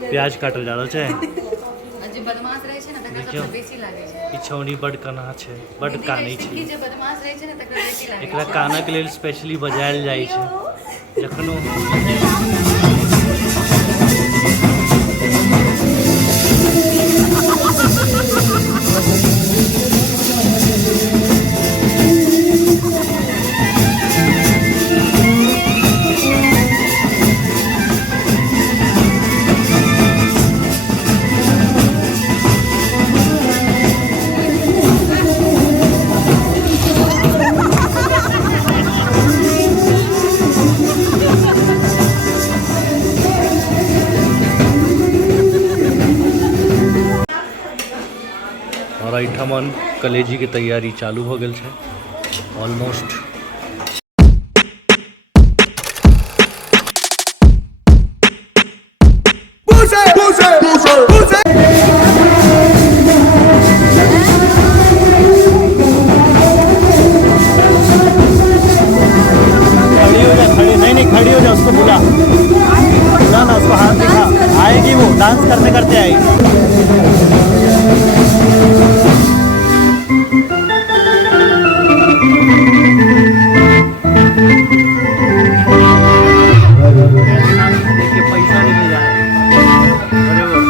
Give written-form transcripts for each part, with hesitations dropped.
प्याज काटल जा रहल छै। जे बदमाश रहै छै ने तकरा सबसँ बेसी लागै छै। ई छौनी बड काना छै, बड कानै छै। जे बदमाश रहै छै ने तकरा बेसी लागै छै। एकरा कानक लेल स्पेशली बजायल जाइ छै जखनो और एहिठमन कलेजी के तैयारी चालू हो गेल छै ऑलमोस्ट। खड़ी हो जा, खड़ी नहीं खड़ी हो जा, उसको बुला ना, उसको हाथ दिखा, आएगी वो डांस करते करते आएगी। पैसा लेके जा रहे अरे वो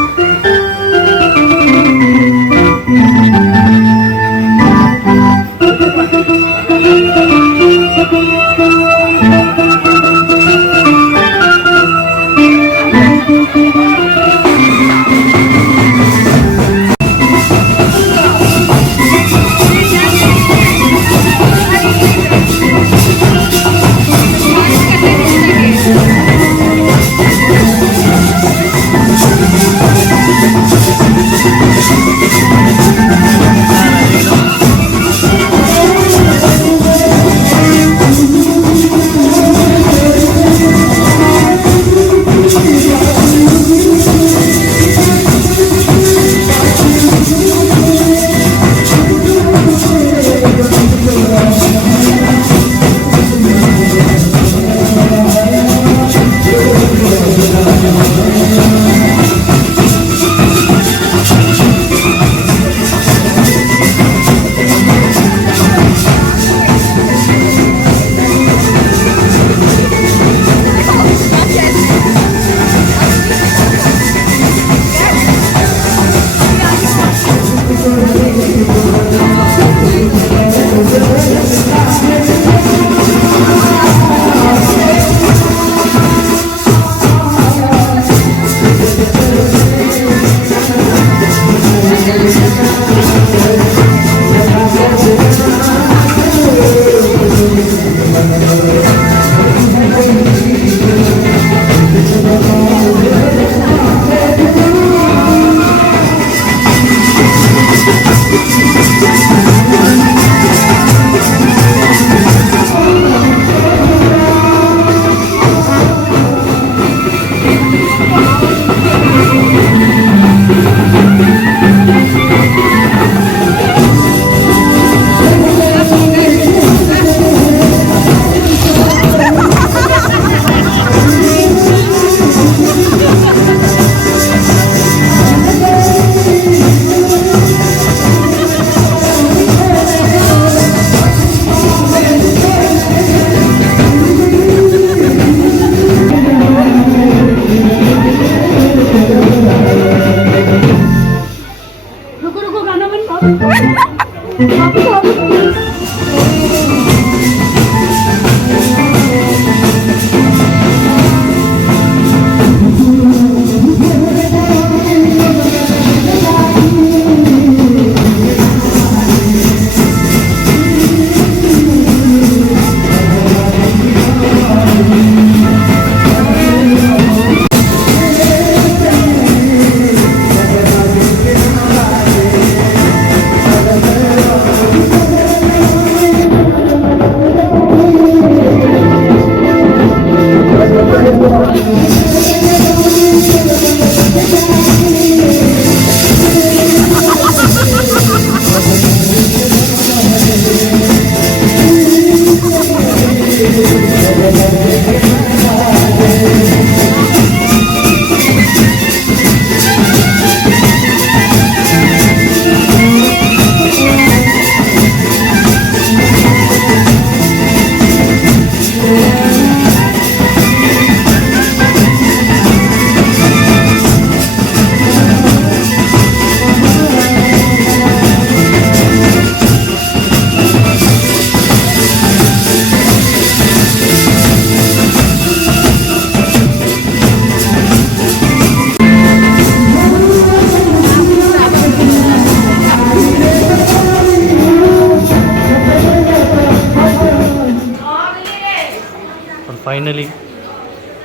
फाइनली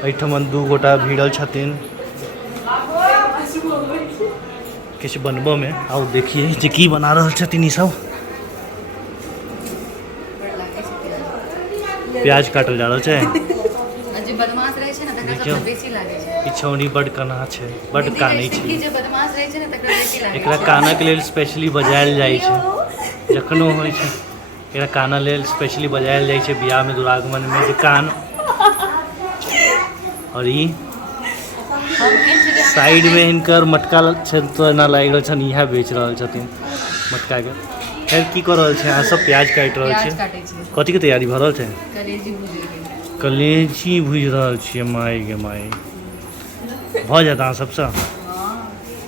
एठमन 2 गोटा भिड़ल छथिन किछु बनबऽ में। आओ देखिए जे की बना रहल छथिन ई सब। प्याज काटल जा रहल छै। जे बदमाश रहै छै ने तकरा सबसँ बेसी लागै छै। ई छौरी बड कना छै, बड कानै छै। जे बदमाश रहै छै ने तकरा बेसी लागै छै। एकरा कानक लेल स्पेशली बजायल जाइ छै। जखनो होइ छै एकरा कानऽ लेल स्पेशली बजायल जाइ छै बियाह में दुरागमन में जे कान। और ई साइड में हिनकर मटका छनि तो एना लागि रहल छनि इएह बेच रहल छथिन मटका के। खैर की कर रहल छै अहाँ सब? प्याज काटि रहल छै। कथी के तैयारी भऽ रहल छै? कलेजी भूजि रहल छियै। माय गे माय, भऽ जायत अहाँ सबसँ?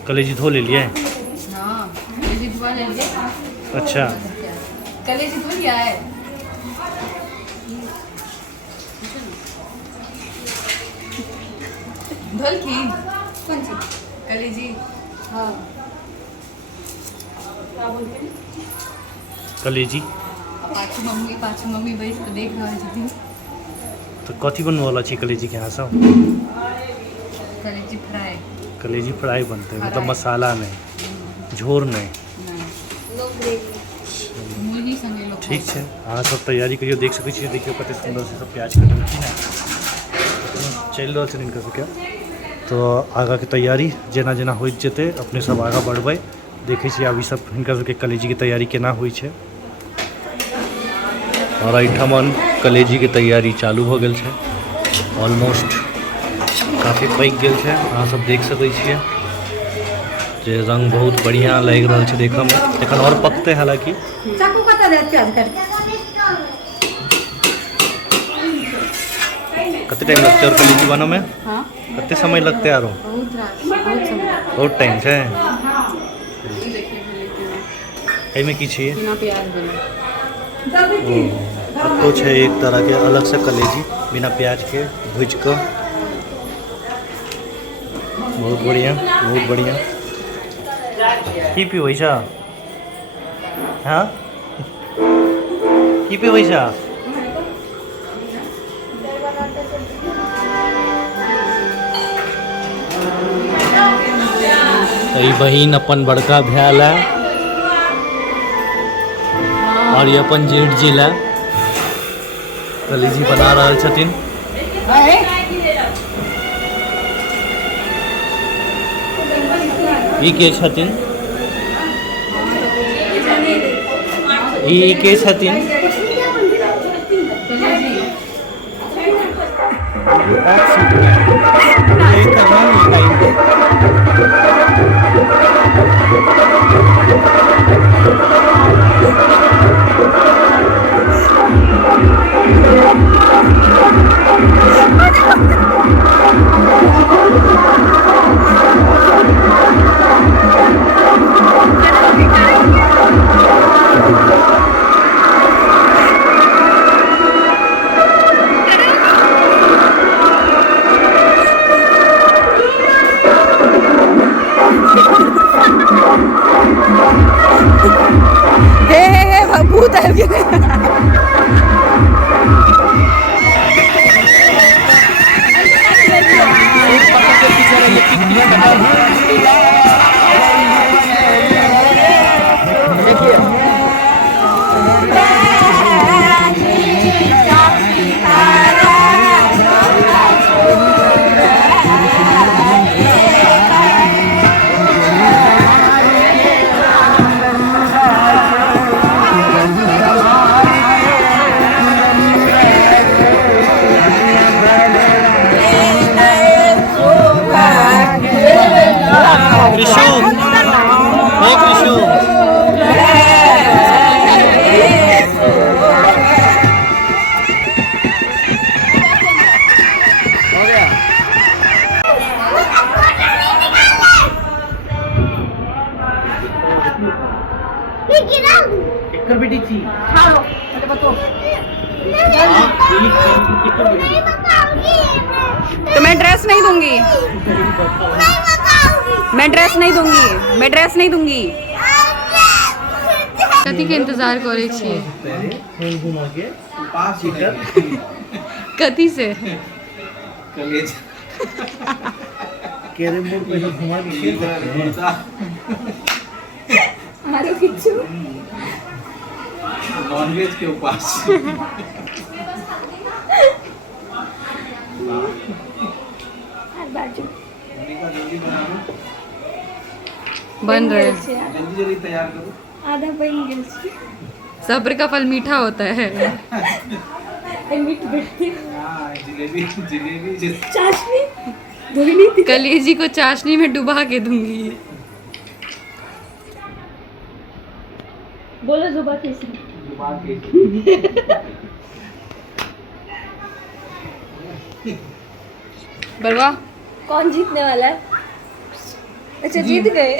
कलेजी धो लेलियै? अच्छा कलेजी धो लिया है। धोल की कलेजी? हाँ कलेजी पाछू मम्मी बैठ के देख रहल छथिन। तो कथी बनबऽ वाला छी कलेजी के अहाँ सब? कलेजी फ्राई। कलेजी फ्राई बनते मतलब मसाला नहीं, झोर नहीं। ठीक है अहाँ सब तैयारी करियो। देख सकै छियै, देखियो कते सुंदर से सब प्याज कटलखिन है। चलि रहल छै हिनकर सबके। तो आगाँ के तैयारी जेना जेना होइत जेतै अपने सब आगाँ बढ़बै। देखै छियै आब ई सब हिनकर सबके कलेजी के तैयारी केना होइ छै। और एहिठमन कलेजी के तैयारी चालू भऽ गेल छै। ऑलमोस्ट काफ़ी पकि गेल छै। अहाँ सब देख सकै छियै जे रंग बहुत बढ़िया लागि रहल छै देखऽ में। एखन और पकतै हालांकि। कते टाइम लगतै और कलेजी बनऽ में? हाँ कते समय लगतै आरो? बहुत टाइम छै। एहिमे की छियै? तो छै एक तरह के अलग से कलेजी बिना प्याज के भूज कऽ। बहुत बढ़िया, बहुत बढ़िया। की पीबै छ? हाँ की पीबै छ? ई बहिन अपन बड़का भाई ला और ये अपन जेठ जी ला कलेजी बना रहल छथिन। ई के छथिन? ई के छथिन? भूत है। केकर बेटी थी? हाँ अरे बताओ। तो मैं ड्रेस नहीं दूंगी, मैं ड्रेस नहीं दूंगी, मैं ड्रेस नहीं दूंगी। कथी के इंतजार करे छिए? कथी से कलेज कैरम बोर्ड पे ही घुमा के खेल सकते हैं। आरो किच्छु नॉनवेज के उपास আর বাজু भूमिका जल्दी बना लो, बन रहे हैं। जल्दी जल्दी तैयार करो। आधा बन गेल छै सब्र का फल मीठा होता है। आई मीट बेटी हाँ, जिलेबी जिलेबी चाशनी धोनी थी कलेजी को चाशनी में डुबा के दूंगी। बोलो जुबा कैसी जुबान के बलवा कौन जीतने वाला है अच्छा जीत गए